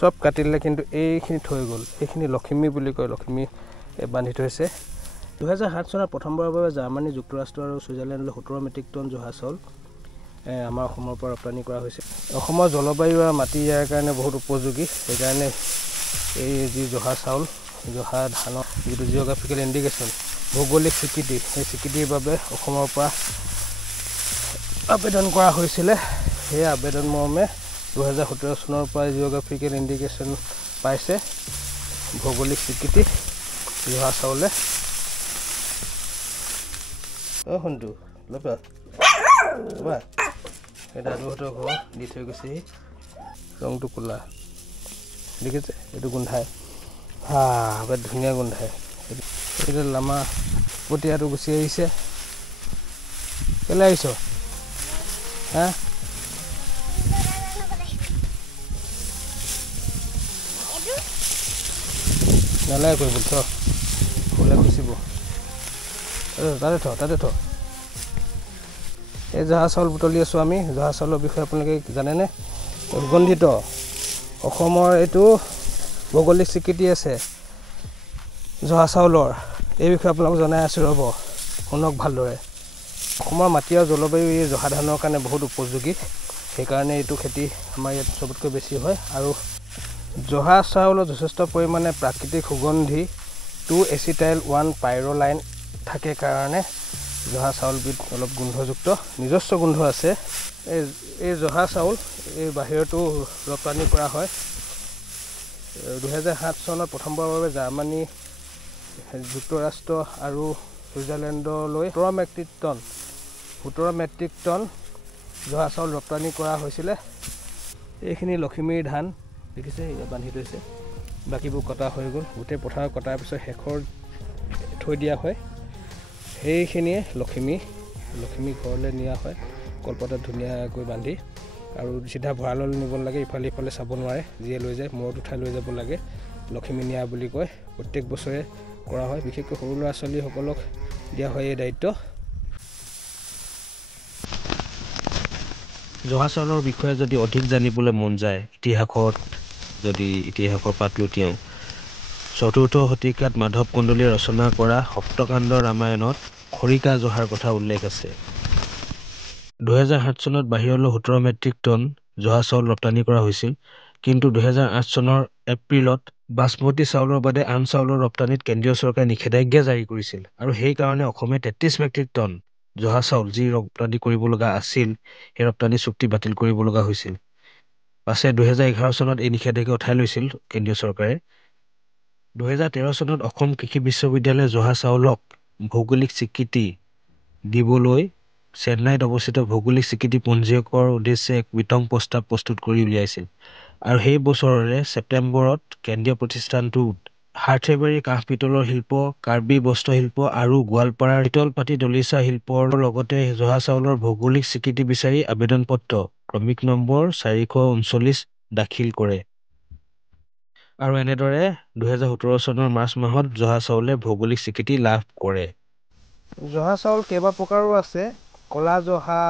সব কাটিলে কিন্তু এইখিনি থৈ গ'ল এইখিনি লক্ষ্মী বুলি কয় লক্ষ্মী বান্ধি থৈছে 2007 চনত প্ৰথমবাৰৰ বাবে জাৰ্মানী যুক্তৰাষ্ট্ৰ আৰু ছুইজাৰলেণ্ডলৈ 17 মেট্ৰিক টন জহা চাউল আমাৰ অসমৰ পৰা ৰপ্তানি কৰা হৈছে অসমৰ জলবায়ু আৰু মাটি ইয়াৰ কাৰণে বহুত উপযোগী সেইকাৰণে এই যি জহা চাউল জহা ধানৰ যিটো জিঅ'গ্ৰাফিকেল ইণ্ডিকেশ্যন ভৌগোলিক স্বীকৃতি সেই স্বীকৃতিৰ বাবে অসমৰ পৰা আবেদন কৰা হৈছিলে সেই আবেদন মৰ্মে 2017 চনৰ পৰা জিঅ'গ্ৰাফিকেল ইণ্ডিকেশ্যন পাইছে ভৌগোলিক স্বীকৃতি জহা চাউলে শুনটো ল'বা ল'বা এই দাদুহঁতৰ ঘৰ দি থৈ গৈছে ৰংটো ক'লা দেখিছে এইটো গোন্ধাই বৰ ধুনীয়া গোন্ধাই এইটো লামা পতীয়াটো গুচি আহিছে কেলৈ আহিছ হা নালাগে কৰিব থ ফুলে খুচিব তাতে থ এই জহা চাউল বুটলি আছোঁ আমি জহা চাউলৰ বিষয়ে আপোনালোকে জানেনে সুগন্ধিত অসমৰ এইটো ভৌগোলিক স্বীকৃতি আছে জহা চাউলৰ এই বিষয়ে আপোনালোকক জনাই আছোঁ ৰ'ব শুনক ভালদৰে অসমৰ মাটি আৰু জলবায়ু এই জহা ধানৰ কাৰণে বহুত উপযোগী সেইকাৰণে এইটো খেতি আমাৰ ইয়াত চবতকৈ বেছি হয় আৰু জহা চাউলত যথেষ্ট পৰিমাণে প্ৰাকৃতিক সুগন্ধি 2-এচিটাইল 1-পাইৰলাইন থাকে কাৰণে জহা চাউলবিধ অলপ গোন্ধযুক্ত নিজস্ব গোন্ধ আছে এই জহা চাউল এই বাহিৰতো ৰপ্তানি কৰা হয় 2007 চনত প্ৰথমবাৰৰ বাবে জাৰ্মানী যুক্তৰাষ্ট্ৰ আৰু ছুইজাৰলেণ্ডলৈ 17 মেট্ৰিক টন জহা চাউল ৰপ্তানি কৰা হৈছিলে এইখিনি লখিমীৰ ধান দেখিছে বান্ধি থৈছে বাকীবোৰ কটা হৈ গ'ল গোটেই পথাৰ কটাৰ পিছত শেষৰ থৈ দিয়া হয় সেইখিনিয়ে লখিমী ঘৰলৈ নিয়া হয় কলপাতত ধুনীয়াকৈ বান্ধি আৰু চিধা ভঁৰাললৈ নিব লাগে ইফালে চাব নোৱাৰে যিয়ে লৈ যায় মূৰত উঠাই লৈ যাব লাগে লখিমী নিয়া বুলি কয় প্ৰত্যেক বছৰে কৰা হয় বিশেষকৈ সৰু ল'ৰা ছোৱালীসকলক দিয়া হয় এই দায়িত্ব জহা চাউলৰ বিষয়ে যদি অধিক জানিবলৈ মন যায় ইতিহাসৰ পাত লুটিয়াওঁ 4ৰ্থ শতিকাত মাধৱ কন্দলীয়ে ৰচনা কৰা সপ্তকাণ্ড ৰামায়ণত খৰিকা জহাৰ কথা উল্লেখ আছে 2007 চনত বাহিৰলৈ 17 মেট্ৰিক টন জহা চাউল ৰপ্তানি কৰা হৈছিল কিন্তু 2008 চনৰ এপ্ৰিলত বাসমতি চাউলৰ বাদে আন চাউলৰ ৰপ্তানিত কেন্দ্ৰীয় চৰকাৰে নিষেধাজ্ঞা জাৰি কৰিছিল আৰু সেইকাৰণে অসমে 33 মেট্ৰিক টন জহা চাউল যি ৰপ্তানি কৰিব লগা আছিল সেই ৰপ্তানি চুক্তি বাতিল কৰিব লগা হৈছিল পাছে 2011 চনত এই নিষেধাজ্ঞা উঠাই লৈছিল কেন্দ্ৰীয় চৰকাৰে 2013 চনত অসম কৃষি বিশ্ববিদ্যালয়ে জহা চাউলক ভৌগোলিক স্বীকৃতি দিবলৈ চেন্নাইত অৱস্থিত ভৌগোলিক স্বীকৃতি পঞ্জীয়কৰ উদ্দেশ্যে এক বিতং প্ৰস্তাৱ প্ৰস্তুত কৰি উলিয়াইছিল আৰু সেই বছৰৰে ছেপ্টেম্বৰত কেন্দ্ৰীয় প্ৰতিষ্ঠানটোত হাৰ্থেবাৰী কাঁহ পিতলৰ শিল্প কাৰ্বি বস্ত্ৰশিল্প আৰু গোৱালপাৰাৰ পিতল পাতি দলিচা শিল্পৰ লগতে জহা চাউলৰ ভৌগোলিক স্বীকৃতি বিচাৰি আবেদন পত্ৰ ক্ৰমিক নম্বৰ 439 দাখিল কৰে আৰু এনেদৰে 2017 চনৰ মাৰ্চ মাহত জহা চাউলে ভৌগোলিক স্বীকৃতি লাভ কৰে জহা চাউল কেইবা প্ৰকাৰো আছে ক'লা জহা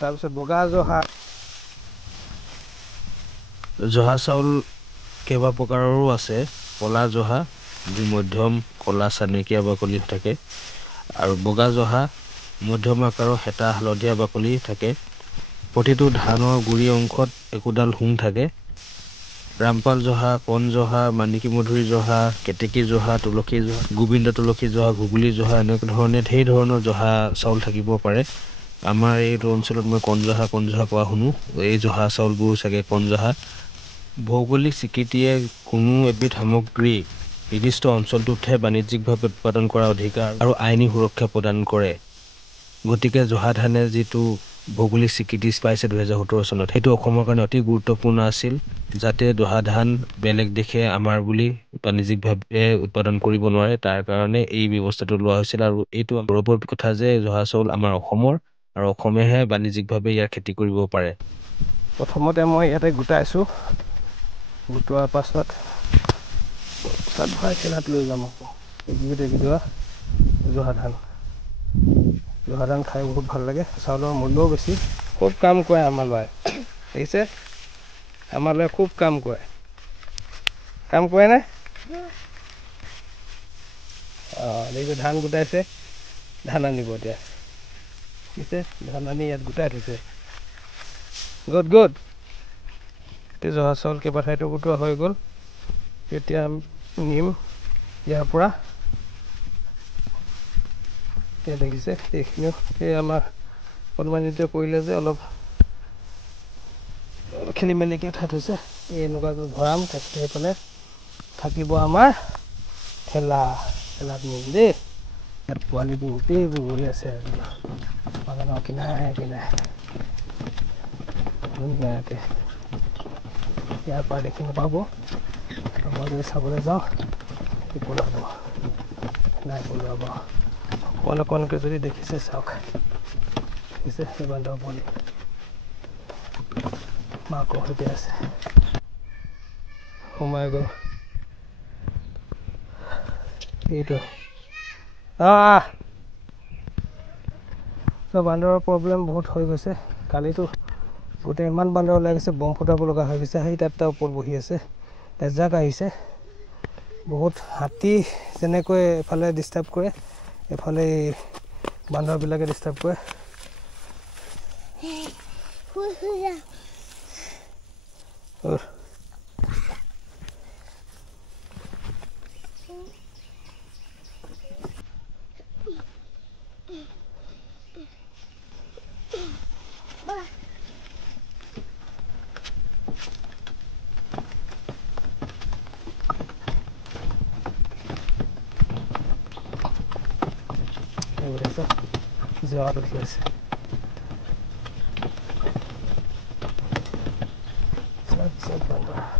তাৰপিছত বগা জহা চাউল কেইবা প্ৰকাৰৰো আছে ক'লা জহা যি মধ্যম ক'লা চানেকীয়া বাকলি থাকে আৰু বগা জহা মধ্যম আকাৰৰ হেতা হালধীয়া বাকলি থাকে প্ৰতিটো ধানৰ গুৰি অংশত একোডাল শুং থাকে ৰামপাল জহা কণ জহা মানিকী মধুৰী জহা কেতেকী জহা তুলসী জহা গোবিন্দ তুলসী জহা ঘুগুলি জহা এনেকুৱা ধৰণে ঢেৰ ধৰণৰ জহা চাউল থাকিব পাৰে আমাৰ এইটো অঞ্চলত মই কণ জহা কোৱা শুনো এই জহা চাউলবোৰ চাগে কণ জহা ভৌগোলিক স্বীকৃতিয়ে কোনো এবিধ সামগ্ৰী নিৰ্দিষ্ট অঞ্চলটোতহে বাণিজ্যিকভাৱে উৎপাদন কৰাৰ অধিকাৰ আৰু আইনী সুৰক্ষা প্ৰদান কৰে গতিকে জহা ধানে যিটো ভৌগোলিক স্বীকৃতি পাইছে 2017 চনত সেইটো অসমৰ কাৰণে অতি গুৰুত্বপূৰ্ণ আছিল যাতে জহা ধান বেলেগ দেশে আমাৰ বুলি বাণিজ্যিকভাৱে উৎপাদন কৰিব নোৱাৰে তাৰ কাৰণে এই ব্যৱস্থাটো লোৱা হৈছিল আৰু এইটো গৌৰৱৰ কথা যে জহা চাউল আমাৰ অসমৰ আৰু অসমেহে বাণিজ্যিকভাৱে ইয়াৰ খেতি কৰিব পাৰে প্ৰথমতে মই ইয়াতে গোটাইছোঁ গোটোৱাৰ পাছত তাত ভৰাই খেলাত লৈ যাম আকৌ জহা ধান খাই বহুত ভাল লাগে চাউলৰ মূল্যও বেছি খুব কাম কৰে আমাৰ ল'ৰাই দেখিছে আমালৈ খুব কাম কৰে নে দেখিছে ধান গোটাইছে ধান আনিব এতিয়া বুজিছে ধান আনি ইয়াত গোটাই থৈছে গুড এতিয়া জহা চাউল কেইবা ঠাইতো গোটোৱা হৈ গ'ল এতিয়া নিম ইয়াৰ পৰা এতিয়া দেখিছে এইখিনিও এই আমাৰ অনুমানিত কৰিলে যে অলপ খেলি মেলিকৈ উঠাই থৈছে এই এনেকুৱাকৈ ভৰাম তাৰপিছত সেইফালে থাকিব আমাৰ ঠেলাত নিম দেই ইয়াত পোৱালিবোৰ গোটেইবোৰ ঘূৰি আছে বাগানৰ কিনাৰে ধুনীয়াকৈ ইয়াৰ পৰা দেখি নাপাব মই যদি চাবলৈ যাওঁ পলাব নাই পলাব অকণকৈ যদি দেখিছে চাওক দেখিছে সেই বান্দৰ পোৱালি মাকৰ সৈতে আছে সোমাই গ'ল এইটো বান্দৰৰ প্ৰব্লেম বহুত হৈ গৈছে কালিতো গোটেই ইমান বান্দৰ ওলাই গৈছে বম ফুটাব লগা হৈ গৈছে সেই তাত ওপৰত বহি আছে এজাক আহিছে বহুত হাতী যেনেকৈ এফালে ডিষ্টাৰ্ব কৰে এফালে বান্দৰবিলাকে ডিষ্টাৰ্ব কৰে যোৱাত উঠি আছে বান্দৰ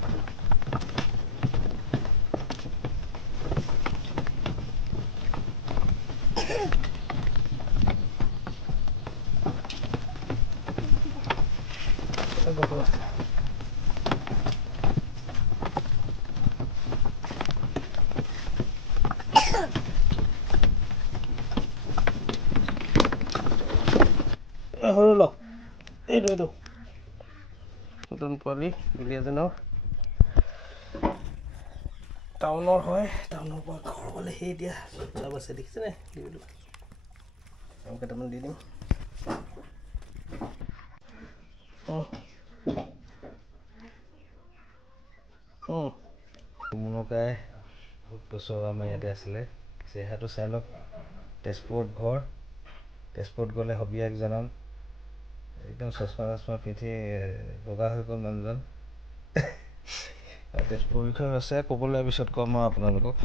এইটো নতুন পোৱালি দুলীয়াজনৰ টাউনৰ হয় টাউনৰ পৰা ঘৰ গ'লে সেই এতিয়া চব আছে দেখিছেনে কেইটামান দি দিম মুনকাই বহুত বছৰ আমাৰ ইয়াতে আছিলে চেহেৰাটো চাই লওক তেজপুৰত ঘৰ তেজপুৰত গ'লে হবিয়াক জনাম একদম চশমা পিন্ধি বগা হৈ গ'ল মানুহজন তেজপুৰ বিষয়ে আছে ক'বলৈ পিছত ক'ম আৰু আপোনালোকক